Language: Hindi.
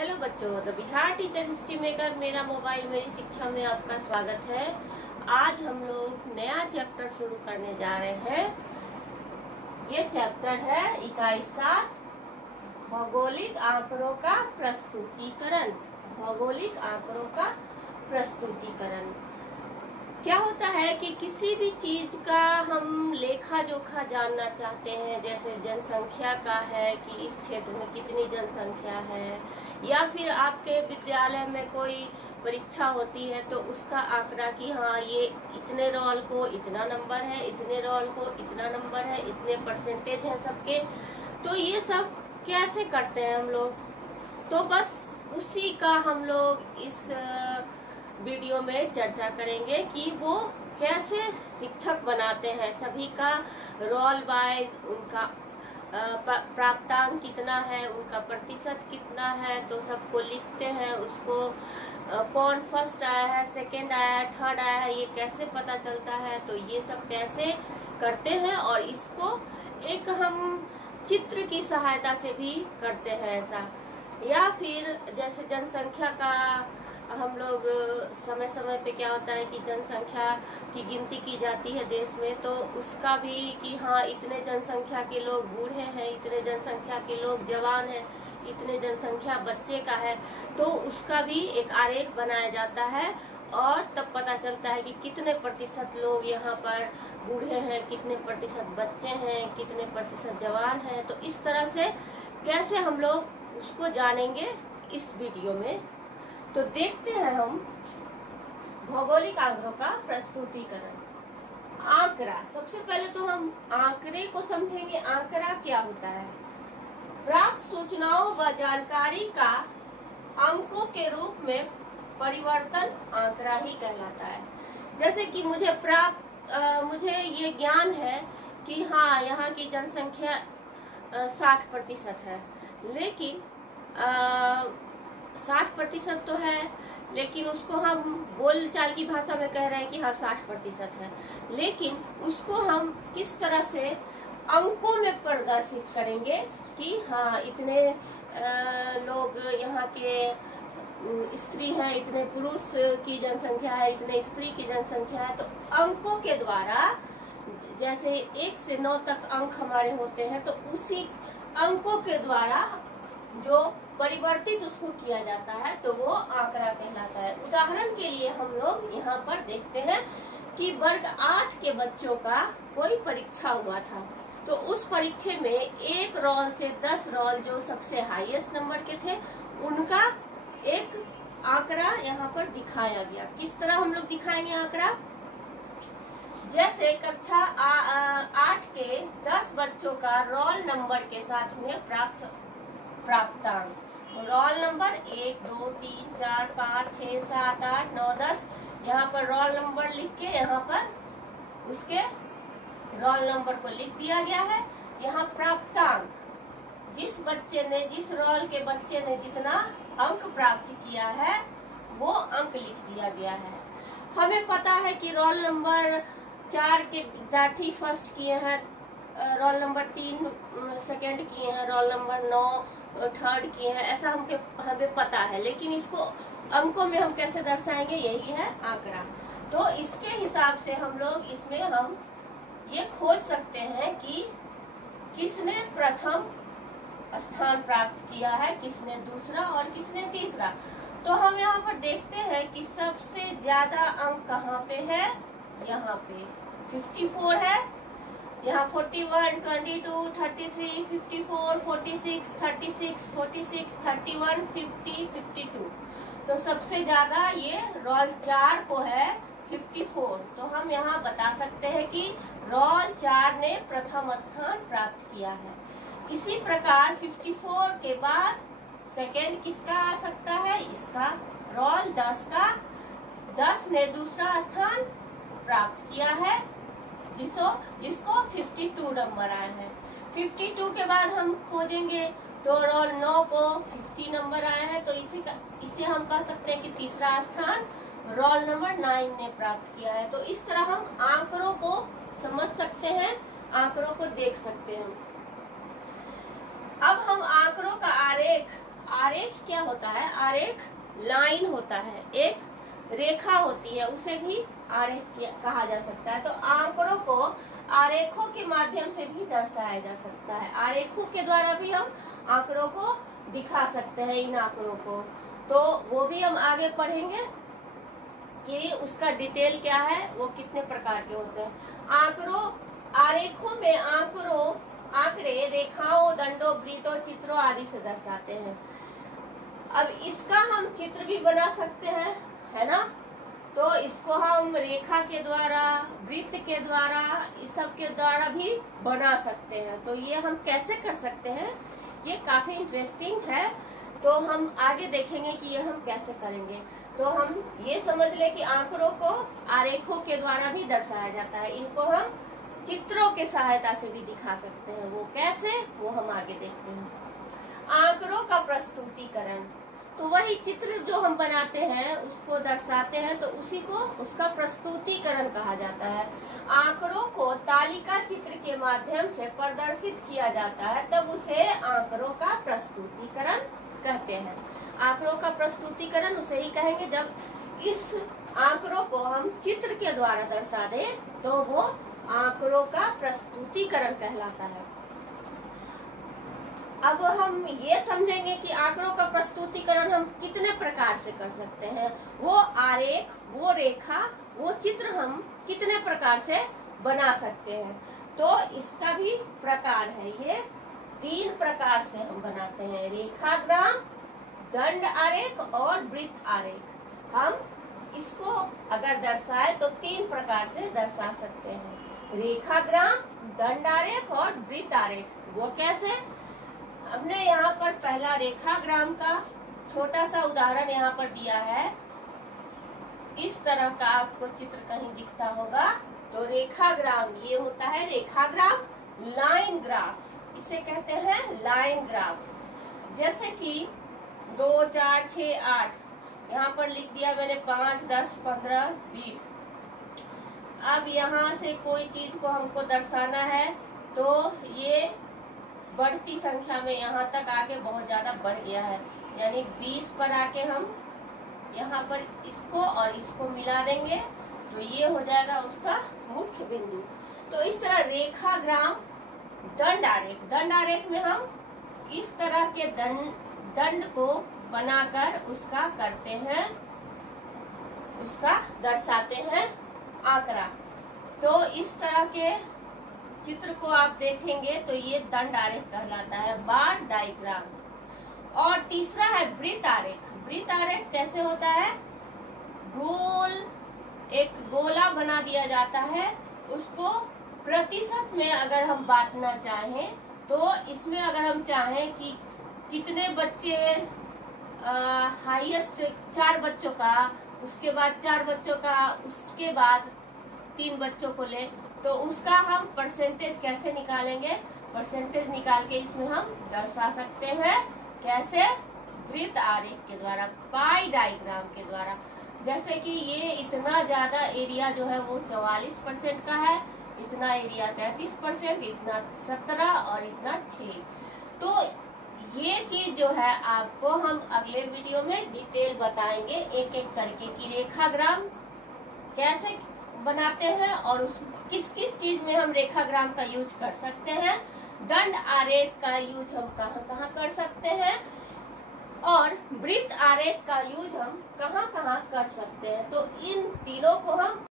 हेलो बच्चों, the Bihar teacher history maker मेरा मोबाइल मेरी शिक्षा में आपका स्वागत है। आज हम लोग नया चैप्टर शुरू करने जा रहे हैं। ये चैप्टर है इकाई 7 भौगोलिक आंकड़ों का प्रस्तुतिकरण। भौगोलिक आंकड़ों का प्रस्तुतिकरण क्या होता है कि किसी भी चीज का हम लेखा जोखा जानना चाहते हैं, जैसे जनसंख्या का है कि इस क्षेत्र में कितनी जनसंख्या है, या फिर आपके विद्यालय में कोई परीक्षा होती है तो उसका आंकड़ा कि हाँ ये इतने रोल को इतना नंबर है, इतने रोल को इतना नंबर है, इतने परसेंटेज है सबके। तो ये सब कैसे करते हैं हम लोग, तो बस उसी का हम लोग इस वीडियो में चर्चा करेंगे कि वो कैसे शिक्षक बनाते हैं। सभी का रोल वाइज उनका प्राप्तांक कितना है, उनका प्रतिशत कितना है, तो सबको लिखते हैं। उसको कौन फर्स्ट आया है, सेकंड आया है, थर्ड आया है, ये कैसे पता चलता है। तो ये सब कैसे करते हैं और इसको एक हम चित्र की सहायता से भी करते हैं ऐसा। या फिर जैसे जनसंख्या का हम लोग समय समय पे क्या होता है कि जनसंख्या की गिनती की जाती है देश में, तो उसका भी कि हाँ इतने जनसंख्या के लोग बूढ़े हैं, इतने जनसंख्या के लोग जवान हैं, इतने जनसंख्या बच्चे का है, तो उसका भी एक आरेख बनाया जाता है। और तब पता चलता है कि कितने प्रतिशत लोग यहाँ पर बूढ़े हैं, कितने प्रतिशत बच्चे हैं, कितने प्रतिशत जवान हैं। तो इस तरह से कैसे हम लोग उसको जानेंगे इस वीडियो में। तो देखते हैं हम भौगोलिक आंकड़ों का प्रस्तुतिकरण। आंकड़ा, सबसे पहले तो हम आंकड़े को समझेंगे। आंकड़ा क्या होता है? प्राप्त सूचनाओं व जानकारी का अंकों के रूप में परिवर्तन आंकड़ा ही कहलाता है। जैसे कि मुझे ये ज्ञान है कि हाँ यहाँ की जनसंख्या 60% है, लेकिन 60% तो है, लेकिन उसको हम बोलचाल की भाषा में कह रहे हैं कि हाँ 60% है, लेकिन उसको हम किस तरह से अंकों में प्रदर्शित करेंगे कि हाँ इतने लोग यहाँ के स्त्री हैं, इतने पुरुष की जनसंख्या है, इतने स्त्री की जनसंख्या है। तो अंकों के द्वारा, जैसे 1 से 9 तक अंक हमारे होते हैं, तो उसी अंकों के द्वारा जो परिवर्तित उसको किया जाता है तो वो आंकड़ा कहलाता है। उदाहरण के लिए हम लोग यहाँ पर देखते हैं कि वर्ग 8 के बच्चों का कोई परीक्षा हुआ था, तो उस परीक्षा में 1 रोल से 10 रोल जो सबसे हाईएस्ट नंबर के थे उनका एक आंकड़ा यहाँ पर दिखाया गया। किस तरह हम लोग दिखाएंगे आंकड़ा? जैसे कक्षा 8 के 10 बच्चों का रोल नंबर के साथ उन्हें प्राप्तांक, रोल नंबर 1 2 3 4 5 6 7 8 9 10, यहाँ पर रोल नंबर लिख के यहाँ पर उसके रोल नंबर को लिख दिया गया है। यहाँ प्राप्तांक, जिस रोल के बच्चे ने जितना अंक प्राप्त किया है वो अंक लिख दिया गया है। हमें पता है कि रोल नंबर 4 के विद्यार्थी फर्स्ट किए हैं, रोल नंबर 3 सेकंड किए हैं, रोल नंबर 9 थर्ड किए हैं, ऐसा हमें पता है, लेकिन इसको अंकों में हम कैसे दर्शाएंगे, यही है आंकड़ा। तो इसके हिसाब से हम लोग इसमें हम ये खोज सकते हैं कि किसने प्रथम स्थान प्राप्त किया है, किसने दूसरा और किसने तीसरा। तो हम यहाँ पर देखते हैं कि सबसे ज्यादा अंक कहाँ पे है, यहाँ पे 54 है, यहाँ 41 22 33 54 46 36 46 31 50 52। तो सबसे ज्यादा ये रोल 4 को है 54। तो हम यहाँ बता सकते हैं कि रोल 4 ने प्रथम स्थान प्राप्त किया है। इसी प्रकार 54 के बाद सेकंड किसका आ सकता है, इसका रोल 10 का, 10 ने दूसरा स्थान प्राप्त किया है, जिसको 52 नंबर आए हैं। 52 के बाद हम खोजेंगे तो रोल 9 को 50 नंबर आए हैं, तो इसे हम कह सकते हैं कि तीसरा स्थान रोल नंबर 9 ने प्राप्त किया है। तो इस तरह हम आंकड़ों को समझ सकते हैं, आंकड़ों को देख सकते हैं। अब हम आंकड़ों का आरेख क्या होता है? आरेख लाइन होता है, एक रेखा होती है, उसे भी आरेख कहा जा सकता है। तो आंकड़ों को आरेखों के माध्यम से भी दर्शाया जा सकता है। आरेखों के द्वारा भी हम आंकड़ों को दिखा सकते हैं, इन आंकड़ों को। तो वो भी हम आगे पढ़ेंगे कि उसका डिटेल क्या है, वो कितने प्रकार के होते हैं। आरेखों में आंकड़े रेखाओं, दंडों, वृत्तों, चित्रों आदि से दर्शाते हैं। अब इसका हम चित्र भी बना सकते हैं, है ना? तो इसको हम रेखा के द्वारा, वृत्त के द्वारा, इस सब के द्वारा भी बना सकते हैं। तो ये हम कैसे कर सकते हैं, ये काफी इंटरेस्टिंग है। तो हम आगे देखेंगे कि ये हम कैसे करेंगे। तो हम ये समझ ले कि आंकड़ों को आरेखों के द्वारा भी दर्शाया जाता है। इनको हम चित्रों के सहायता से भी दिखा सकते हैं। वो कैसे, वो हम आगे देखते हैं। आंकड़ों का प्रस्तुतिकरण, तो वही चित्र जो हम बनाते हैं उसको दर्शाते हैं, तो उसी को उसका प्रस्तुतिकरण कहा जाता है। आंकड़ों को तालिका चित्र के माध्यम से प्रदर्शित किया जाता है, तब उसे आंकड़ों का प्रस्तुतिकरण कहते हैं। आंकड़ों का प्रस्तुतिकरण उसे ही कहेंगे जब इस आंकड़ों को हम चित्र के द्वारा दर्शा दें, तो वो आंकड़ों का प्रस्तुतिकरण कहलाता है। अब हम ये समझेंगे कि आंकड़ों का प्रस्तुतिकरण हम कितने प्रकार से कर सकते हैं। वो आरेख, वो रेखा, वो चित्र हम कितने प्रकार से बना सकते हैं। तो इसका भी प्रकार है, ये 3 प्रकार से हम बनाते हैं। रेखाग्राम, दंड आरेख और वृत्त आरेख। हम इसको अगर दर्शाए तो 3 प्रकार से दर्शा सकते हैं। रेखाग्राम, दंड आरेख और वृत्त आरेख। वो कैसे? हमने यहाँ पर पहला रेखाग्राम का छोटा सा उदाहरण यहाँ पर दिया है। इस तरह का आपको चित्र कहीं दिखता होगा, तो रेखाग्राम ये होता है। रेखाग्राम, लाइन ग्राफ इसे कहते हैं, लाइन ग्राफ। जैसे कि 2, 4, 6, 8 यहाँ पर लिख दिया मैंने, 5, 10, 15, 20। अब यहाँ से कोई चीज को हमको दर्शाना है, तो ये बढ़ती संख्या में यहाँ तक आके बहुत ज्यादा बढ़ गया है, यानी 20 पर आके हम यहाँ पर इसको और इसको मिला देंगे, तो ये हो जाएगा उसका मुख्य बिंदु। तो इस तरह रेखाग्राम, दंड आरेख। दंड आरेख में हम इस तरह के दंड को बनाकर उसका करते हैं, उसका दर्शाते हैं आंकड़ा। तो इस तरह के चित्र को आप देखेंगे तो ये दंड आरेख कहलाता है, बार डायग्राम। और तीसरा है वृत्त आरेख। वृत्त आरेख कैसे होता है? गोल, एक गोला बना दिया जाता है, उसको प्रतिशत में अगर हम बांटना चाहें, तो इसमें अगर हम चाहें कि कितने बच्चे, हाईएस्ट 4 बच्चों का, उसके बाद 4 बच्चों का, उसके बाद 3 बच्चों को ले, तो उसका हम परसेंटेज कैसे निकालेंगे? परसेंटेज निकाल के इसमें हम दर्शा सकते हैं। कैसे? वृत्त आरेख के द्वारा, पाई डायग्राम के द्वारा। जैसे कि ये इतना ज्यादा एरिया जो है वो 44% का है, इतना एरिया 33%, इतना 17 और इतना 6। तो ये चीज जो है आपको हम अगले वीडियो में डिटेल बताएंगे, एक एक करके, कि रेखाग्राम कैसे बनाते हैं और उस किस किस चीज में हम रेखाग्राम का यूज कर सकते हैं, दंड आरेख का यूज हम कहाँ कहाँ कर सकते हैं, और वृत्त आरेख का यूज हम कहाँ कहाँ कर सकते हैं। तो इन तीनों को हम